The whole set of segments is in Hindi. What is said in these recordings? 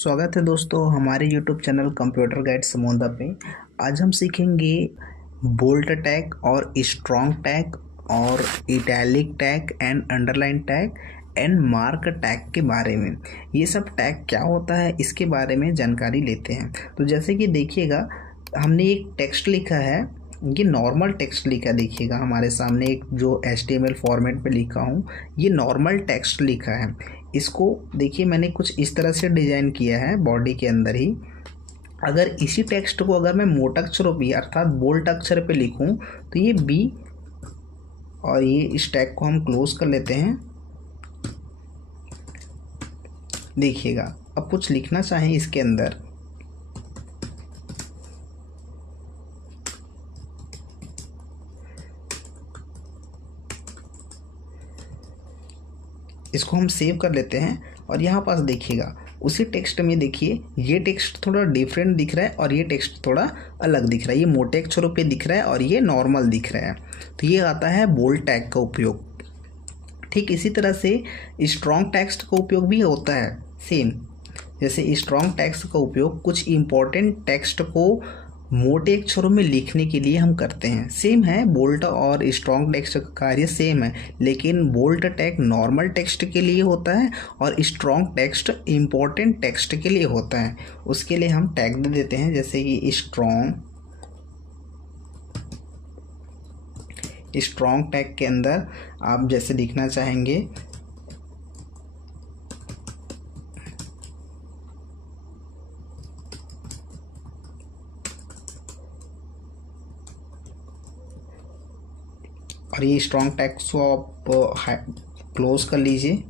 स्वागत है दोस्तों हमारे YouTube channel computer guide Samoda पे। आज हम सीखेंगे बोल्ट टैग और स्ट्रॉन्ग टैग और italic tag and underline tag and mark tag के बारे में। ये सब टैग क्या होता है इसके बारे में जानकारी लेते हैं। तो जैसे कि देखिएगा, हमने एक टेक्स्ट लिखा है, ये नॉर्मल टेक्स्ट लिखा, देखिएगा हमारे सामने एक जो HTML फॉर्मेट पे लिखा हूँ, ये नॉर्मल टेक्स्ट लिखा है। इसको देखिए मैंने कुछ इस तरह से डिज़ाइन किया है बॉडी के अंदर ही। अगर इसी टेक्स्ट को अगर मैं मोटे अक्षरों पे अर्थात बोल्ड अक्षर पे लिखूं तो ये बी, और ये इस टैग को हम क्लोज कर लेते हैं। देखिएगा अब कुछ लिखना चाहें इसके अंदर, इसको हम सेव कर लेते हैं और यहाँ पास देखिएगा उसी टेक्स्ट में देखिए ये टेक्स्ट थोड़ा डिफरेंट दिख रहा है और ये टेक्स्ट थोड़ा अलग दिख रहा है। ये मोटे अक्षरों पे दिख रहा है और ये नॉर्मल दिख रहा है। तो ये आता है बोल्ड टैग का उपयोग। ठीक इसी तरह से स्ट्रॉन्ग टेक्स्ट का उपयोग भी होता है सेम। जैसे स्ट्रॉन्ग टेक्स्ट का उपयोग कुछ इम्पोर्टेंट टेक्स्ट को मोटे अक्षरों में लिखने के लिए हम करते हैं। सेम है, बोल्ड और स्ट्रॉन्ग टेक्स्ट का कार्य सेम है, लेकिन बोल्ड टैग नॉर्मल टेक्स्ट के लिए होता है और स्ट्रॉन्ग टेक्स्ट इम्पोर्टेंट टेक्स्ट के लिए होता है। उसके लिए हम टैग दे देते हैं, जैसे कि स्ट्रॉन्ग टैग के अंदर आप जैसे लिखना चाहेंगे और ये स्ट्रॉन्ग टैग को आप क्लोज कर लीजिए,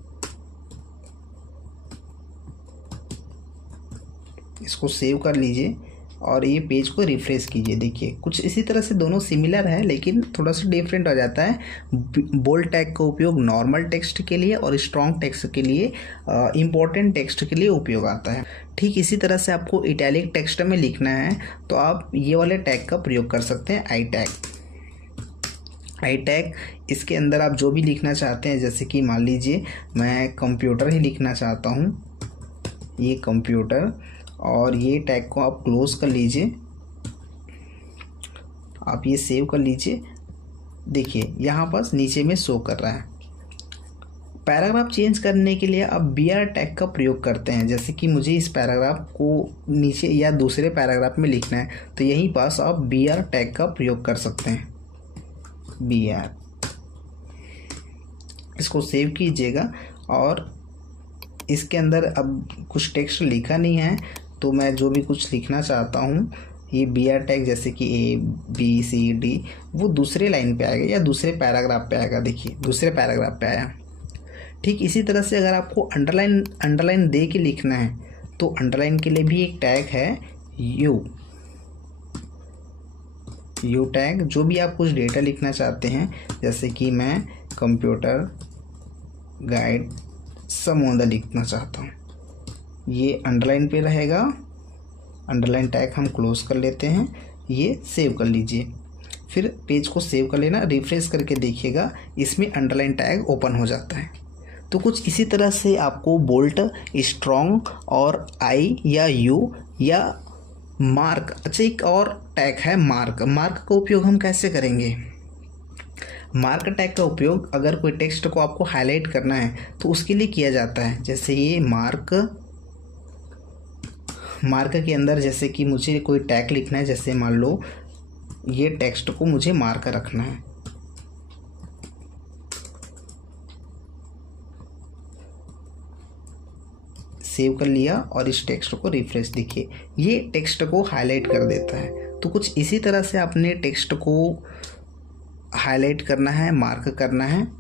इसको सेव कर लीजिए और ये पेज को रिफ्रेश कीजिए। देखिए कुछ इसी तरह से दोनों सिमिलर है लेकिन थोड़ा सा डिफरेंट हो जाता है। बोल्ड टैग का उपयोग नॉर्मल टेक्स्ट के लिए और स्ट्रॉन्ग टेक्स्ट के लिए इम्पोर्टेंट टेक्स्ट के लिए उपयोग आता है। ठीक इसी तरह से आपको इटैलिक टेक्स्ट में लिखना है तो आप ये वाले टैग का प्रयोग कर सकते हैं, आई टैग। इसके अंदर आप जो भी लिखना चाहते हैं, जैसे कि मान लीजिए मैं कंप्यूटर ही लिखना चाहता हूँ, ये कंप्यूटर, और ये टैग को आप क्लोज कर लीजिए, आप ये सेव कर लीजिए। देखिए यहाँ पास नीचे में शो कर रहा है। पैराग्राफ चेंज करने के लिए आप BR टैग का प्रयोग करते हैं। जैसे कि मुझे इस पैराग्राफ को नीचे या दूसरे पैराग्राफ में लिखना है तो यहीं पास आप BR टैग का प्रयोग कर सकते हैं, BR। इसको सेव कीजिएगा और इसके अंदर अब कुछ टेक्स्ट लिखा नहीं है तो मैं जो भी कुछ लिखना चाहता हूँ, ये BR टैग जैसे कि ABCD वो दूसरे लाइन पे आएगा या दूसरे पैराग्राफ पे आएगा। देखिए दूसरे पैराग्राफ पे आया। ठीक इसी तरह से अगर आपको अंडरलाइन दे के लिखना है तो अंडरलाइन के लिए भी एक टैग है यू टैग। जो भी आप कुछ डेटा लिखना चाहते हैं, जैसे कि मैं कंप्यूटर गाइड समोदा लिखना चाहता हूँ, ये अंडरलाइन पे रहेगा। अंडरलाइन टैग हम क्लोज कर लेते हैं, ये सेव कर लीजिए। फिर पेज को सेव कर लेना, रिफ्रेश करके देखिएगा इसमें अंडरलाइन टैग ओपन हो जाता है। तो कुछ इसी तरह से आपको बोल्ट, स्ट्रॉन्ग और आई या यू या मार्क। अच्छा एक और टैग है मार्क। मार्क का उपयोग हम कैसे करेंगे? मार्क टैग का उपयोग अगर कोई टेक्स्ट को आपको हाईलाइट करना है तो उसके लिए किया जाता है। जैसे ये मार्क के अंदर जैसे कि मुझे कोई टैग लिखना है, जैसे मान लो ये टेक्स्ट को मुझे मार्क रखना है, सेव कर लिया और इस टेक्स्ट को रिफ्रेश, देखिए ये टेक्स्ट को हाईलाइट कर देता है। तो कुछ इसी तरह से अपने टेक्स्ट को हाईलाइट करना है, मार्क करना है।